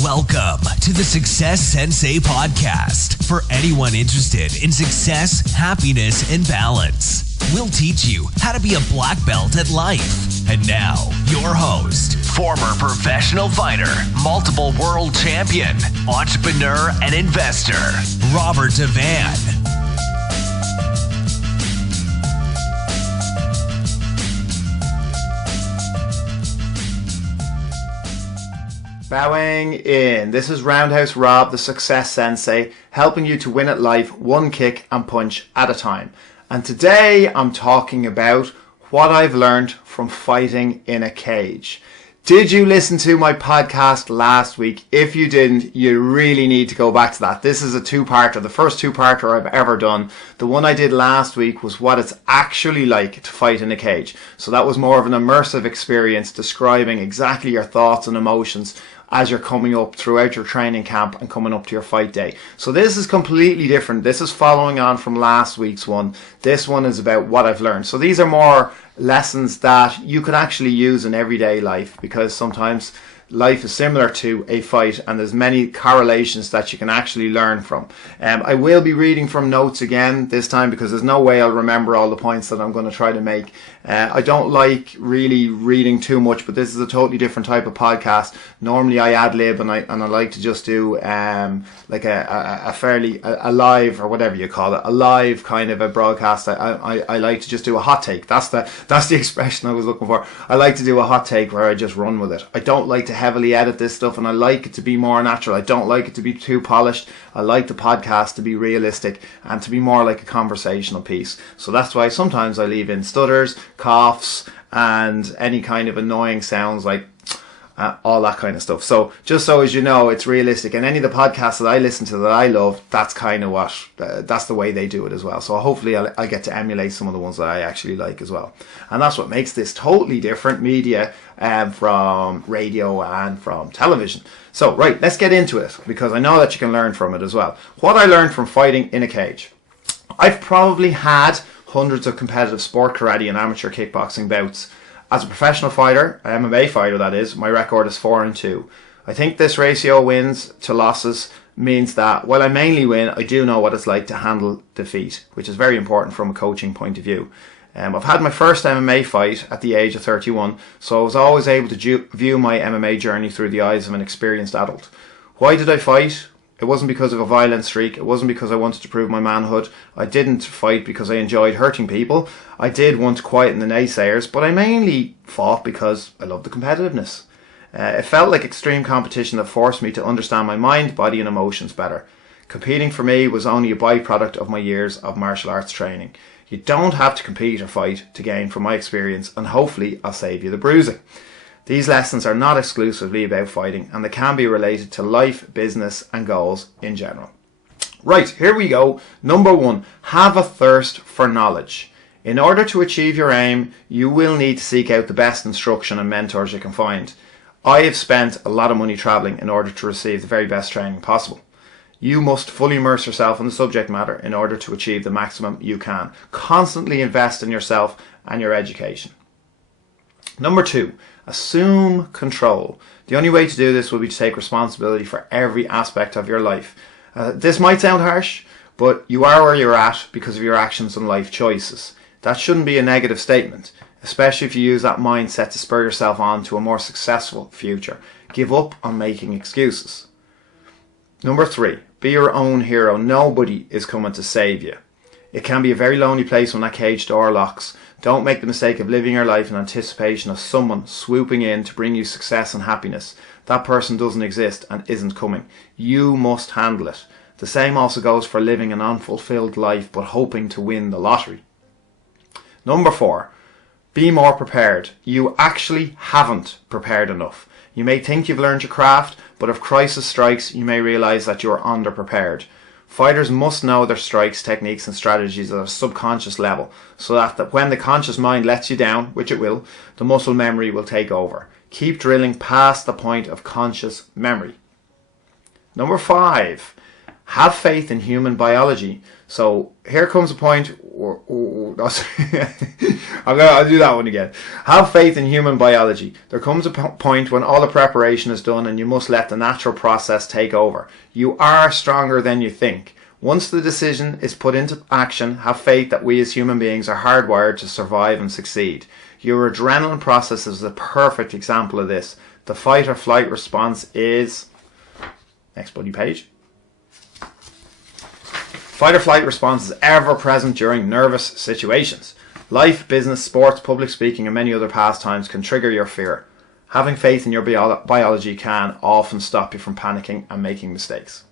Welcome to the Success Sensei podcast for anyone interested in success, happiness, and balance. We'll teach you how to be a black belt at life. And now, your host, former professional fighter, multiple world champion, entrepreneur, and investor, Robert Devan. Bowing in. This is Roundhouse Rob, the Success Sensei, helping you to win at life one kick and punch at a time. And today I'm talking about what I've learned from fighting in a cage. Did you listen to my podcast last week? If you didn't, you really need to go back to that. This is a two-parter, the first two-parter I've ever done. The one I did last week was what it's actually like to fight in a cage. So that was more of an immersive experience describing exactly your thoughts and emotions as you're coming up throughout your training camp and coming up to your fight day. So this is completely different. This is following on from last week's one. This one is about what I've learned. So these are more lessons that you could actually use in everyday life, because sometimes life is similar to a fight and there's many correlations that you can actually learn from. I will be reading from notes again this time because there's no way I'll remember all the points that I'm going to try to make. I don't like really reading too much, but this is a totally different type of podcast. Normally I ad-lib and I like to just do like a live, or whatever you call it, a live kind of a broadcast. I like to just do a hot take. That's the expression I was looking for. I like to do a hot take where I just run with it. I don't like to heavily edit this stuff, and I like it to be more natural. I don't like it to be too polished. I like the podcast to be realistic and to be more like a conversational piece. So that's why sometimes I leave in stutters, coughs, and any kind of annoying sounds like all that kind of stuff. So just so as you know, it's realistic. And any of the podcasts that I listen to that I love, that's kind of what, that's the way they do it as well. So hopefully I'll get to emulate some of the ones that I actually like as well. And that's what makes this totally different media from radio and from television. So right, let's get into it, because I know that you can learn from it as well. What I learned from fighting in a cage. I've probably had hundreds of competitive sport karate and amateur kickboxing bouts. As a professional fighter, an MMA fighter that is, my record is 4-2. I think this ratio wins to losses means that while I mainly win, I do know what it's like to handle defeat, which is very important from a coaching point of view. I've had my first MMA fight at the age of 31, so I was always able to view my MMA journey through the eyes of an experienced adult. Why did I fight? It wasn't because of a violent streak. It wasn't because I wanted to prove my manhood. I didn't fight because I enjoyed hurting people. I did want to quieten the naysayers, but I mainly fought because I loved the competitiveness. It felt like extreme competition that forced me to understand my mind, body and emotions better. Competing for me was only a byproduct of my years of martial arts training. You don't have to compete or fight to gain from my experience, and hopefully I'll save you the bruising. These lessons are not exclusively about fighting, and they can be related to life, business and goals in general. Right, here we go. Number 1, have a thirst for knowledge. In order to achieve your aim, you will need to seek out the best instruction and mentors you can find. I have spent a lot of money travelling in order to receive the very best training possible. You must fully immerse yourself in the subject matter in order to achieve the maximum you can. Constantly invest in yourself and your education. Number 2, assume control. The only way to do this will be to take responsibility for every aspect of your life. This might sound harsh, but you are where you're at because of your actions and life choices. That shouldn't be a negative statement, especially if you use that mindset to spur yourself on to a more successful future. Give up on making excuses. Number 3, be your own hero. Nobody is coming to save you. It can be a very lonely place when that cage door locks. Don't make the mistake of living your life in anticipation of someone swooping in to bring you success and happiness. That person doesn't exist and isn't coming. You must handle it. The same also goes for living an unfulfilled life but hoping to win the lottery. Number 4, be more prepared. You actually haven't prepared enough. You may think you've learned your craft, but if crisis strikes, you may realise that you're underprepared. Fighters must know their strikes, techniques and strategies at a subconscious level, so that when the conscious mind lets you down, which it will, the muscle memory will take over. Keep drilling past the point of conscious memory. Number 5, have faith in human biology. So here comes a point. I'll do that one again. Have faith in human biology. There comes a point when all the preparation is done and you must let the natural process take over. You are stronger than you think. Once the decision is put into action, have faith that we as human beings are hardwired to survive and succeed. Your adrenaline process is the perfect example of this. The fight or flight response is... Next bloody page. Fight or flight response is ever present during nervous situations. Life, business, sports, public speaking and many other pastimes can trigger your fear. Having faith in your biology can often stop you from panicking and making mistakes.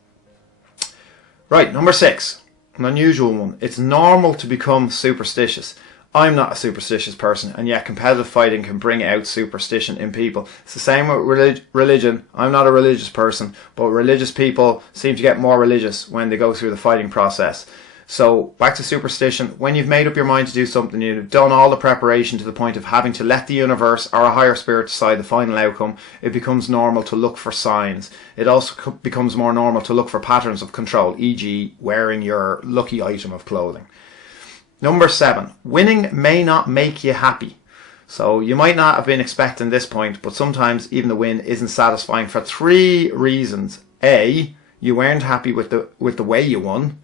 Right, number 6, an unusual one. It's normal to become superstitious. I'm not a superstitious person, and yet competitive fighting can bring out superstition in people. It's the same with religion. I'm not a religious person, but religious people seem to get more religious when they go through the fighting process. So back to superstition. When you've made up your mind to do something, you've done all the preparation to the point of having to let the universe or a higher spirit decide the final outcome, it becomes normal to look for signs. It also becomes more normal to look for patterns of control, e.g. wearing your lucky item of clothing. Number 7, winning may not make you happy. So you might not have been expecting this point, but sometimes even the win isn't satisfying for 3 reasons. A, you weren't happy with the way you won.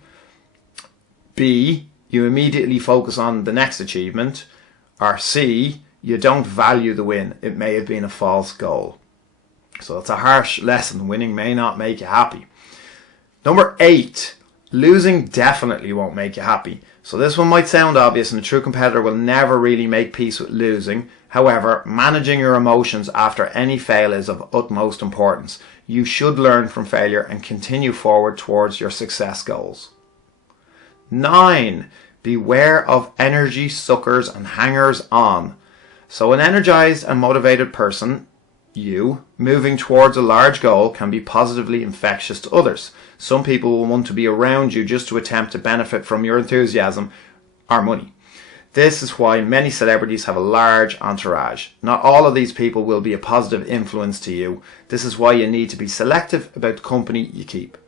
B, you immediately focus on the next achievement. Or C, you don't value the win. It may have been a false goal. So it's a harsh lesson. Winning may not make you happy. Number 8, losing definitely won't make you happy. So this one might sound obvious, and a true competitor will never really make peace with losing. However, managing your emotions after any fail is of utmost importance. You should learn from failure and continue forward towards your success goals. 9, beware of energy suckers and hangers on. So an energized and motivated person, you, moving towards a large goal can be positively infectious to others. Some people will want to be around you just to attempt to benefit from your enthusiasm or money. This is why many celebrities have a large entourage. Not all of these people will be a positive influence to you. This is why you need to be selective about the company you keep.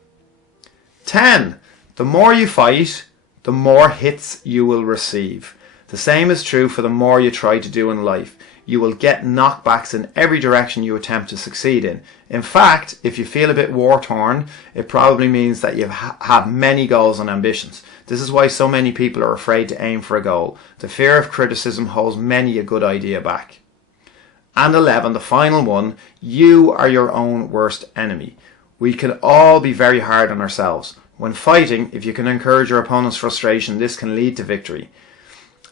10, the more you fight, the more hits you will receive. The same is true for the more you try to do in life. You will get knockbacks in every direction you attempt to succeed in. In fact, if you feel a bit war-torn, it probably means that you have many goals and ambitions. This is why so many people are afraid to aim for a goal. The fear of criticism holds many a good idea back. And 11, the final one, you are your own worst enemy. We can all be very hard on ourselves. When fighting, if you can encourage your opponent's frustration, this can lead to victory.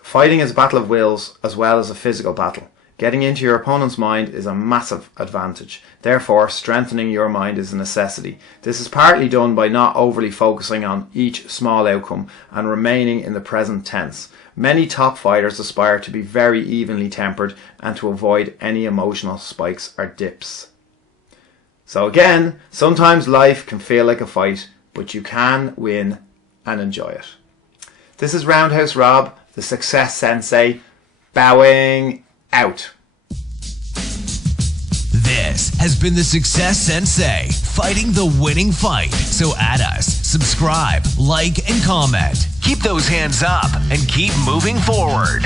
Fighting is a battle of wills as well as a physical battle. Getting into your opponent's mind is a massive advantage. Therefore, strengthening your mind is a necessity. This is partly done by not overly focusing on each small outcome and remaining in the present tense. Many top fighters aspire to be very evenly tempered and to avoid any emotional spikes or dips. So again, sometimes life can feel like a fight, but you can win and enjoy it. This is Roundhouse Rob, the Success Sensei, bowing out. This has been the Success Sensei, fighting the winning fight. So add us, subscribe, like, and comment. Keep those hands up and keep moving forward.